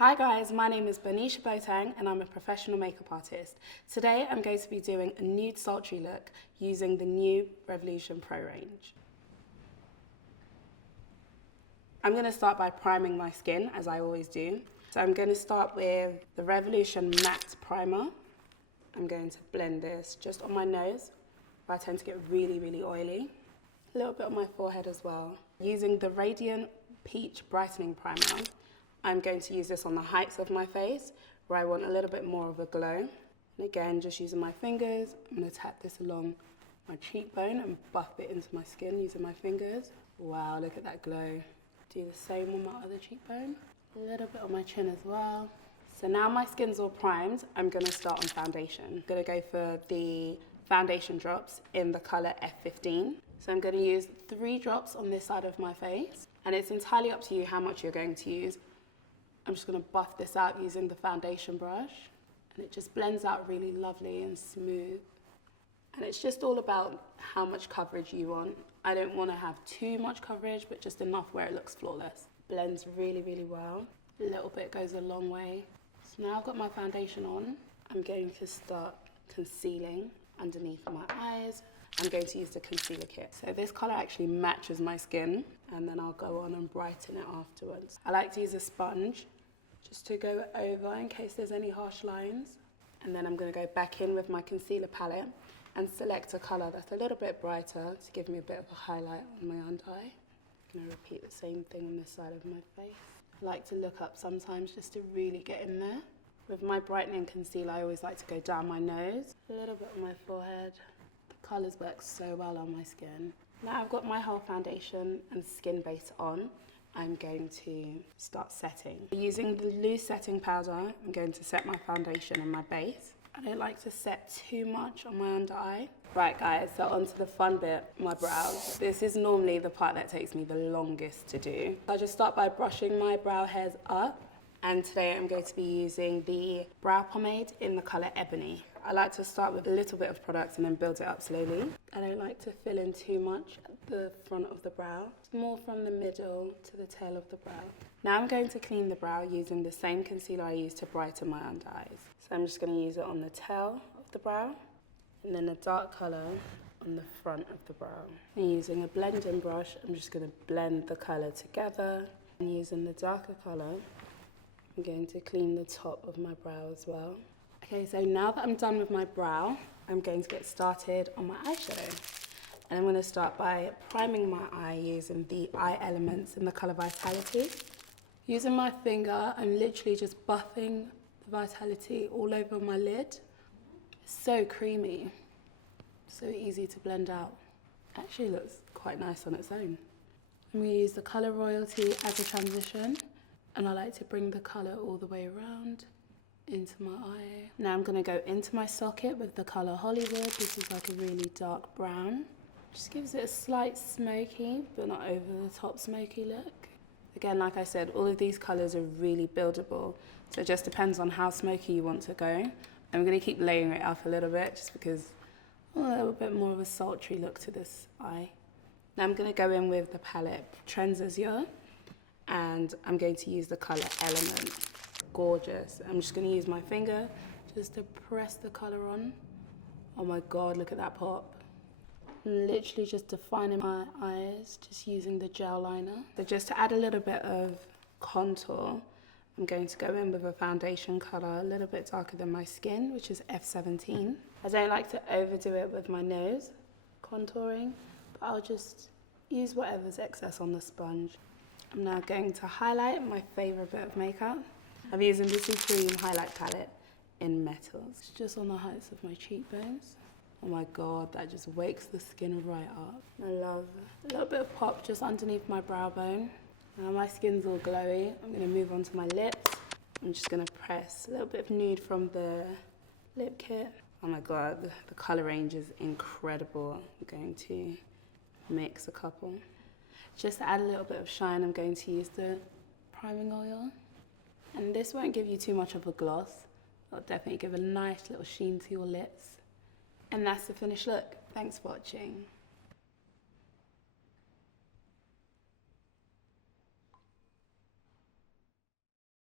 Hi guys, my name is Bernicia and I'm a professional makeup artist. Today I'm going to be doing a nude sultry look using the new Revolution Pro range. I'm going to start by priming my skin, as I always do. So I'm going to start with the Revolution Matte Primer. I'm going to blend this just on my nose, where I tend to get really oily. A little bit on my forehead as well. Using the Radiant Peach Brightening Primer, I'm going to use this on the heights of my face, where I want a little bit more of a glow. And again, just using my fingers, I'm going to tap this along my cheekbone and buff it into my skin using my fingers. Wow, look at that glow. Do the same on my other cheekbone. A little bit on my chin as well. So now my skin's all primed, I'm going to start on foundation. I'm going to go for the foundation drops in the colour F15. So I'm going to use 3 drops on this side of my face. And it's entirely up to you how much you're going to use. I'm just going to buff this out using the foundation brush, and it just blends out really lovely and smooth. And it's just all about how much coverage you want. I don't want to have too much coverage, but just enough where it looks flawless. Blends really well. A little bit goes a long way. So now I've got my foundation on, I'm going to start concealing underneath my eyes. I'm going to use the concealer kit. So this colour actually matches my skin, and then I'll go on and brighten it afterwards. I like to use a sponge just to go over in case there's any harsh lines. And then I'm going to go back in with my concealer palette and select a colour that's a little bit brighter to give me a bit of a highlight on my under eye. I'm going to repeat the same thing on this side of my face. I like to look up sometimes just to really get in there. With my brightening concealer, I always like to go down my nose, a little bit on my forehead. Colours work so well on my skin. Now I've got my whole foundation and skin base on, I'm going to start setting. Using the loose setting powder, I'm going to set my foundation and my base. I don't like to set too much on my under eye. Right guys, so onto the fun bit, my brows. This is normally the part that takes me the longest to do. I just start by brushing my brow hairs up, and today I'm going to be using the brow pomade in the colour Ebony. I like to start with a little bit of product and then build it up slowly. I don't like to fill in too much at the front of the brow. It's more from the middle to the tail of the brow. Now I'm going to clean the brow using the same concealer I used to brighten my under eyes. So I'm just going to use it on the tail of the brow, and then a dark colour on the front of the brow. And using a blending brush, I'm just going to blend the colour together. And using the darker colour, I'm going to clean the top of my brow as well. Okay, so now that I'm done with my brow, I'm going to get started on my eyeshadow. And I'm going to start by priming my eye using the Eye Elements in the colour Vitality. Using my finger, I'm literally just buffing the Vitality all over my lid. It's so creamy, so easy to blend out. Actually looks quite nice on its own. I'm going to use the colour Royalty as a transition, and I like to bring the colour all the way around into my eye. Now I'm going to go into my socket with the colour Hollywood. This is like a really dark brown. Just gives it a slight smoky, but not over the top smoky look. Again, like I said, all of these colours are really buildable, so it just depends on how smoky you want to go. I'm going to keep layering it up a little bit just because I want a little bit more of a sultry look to this eye. Now I'm going to go in with the palette Trends Azure, and I'm going to use the colour Element. Gorgeous. I'm just going to use my finger just to press the colour on. Oh my god, look at that pop. I'm literally just defining my eyes, just using the gel liner. So just to add a little bit of contour, I'm going to go in with a foundation colour a little bit darker than my skin, which is F17. I don't like to overdo it with my nose contouring, but I'll just use whatever's excess on the sponge. I'm now going to highlight, my favourite bit of makeup. I'm using the Supreme highlight palette in Metals. It's just on the heights of my cheekbones. Oh my god, that just wakes the skin right up. I love a little bit of pop just underneath my brow bone. Now my skin's all glowy. I'm going to move on to my lips. I'm just going to press a little bit of nude from the lip kit. Oh my god, the colour range is incredible. I'm going to mix a couple. Just to add a little bit of shine, I'm going to use the priming oil. And this won't give you too much of a gloss. It'll definitely give a nice little sheen to your lips. And that's the finished look. Thanks for watching.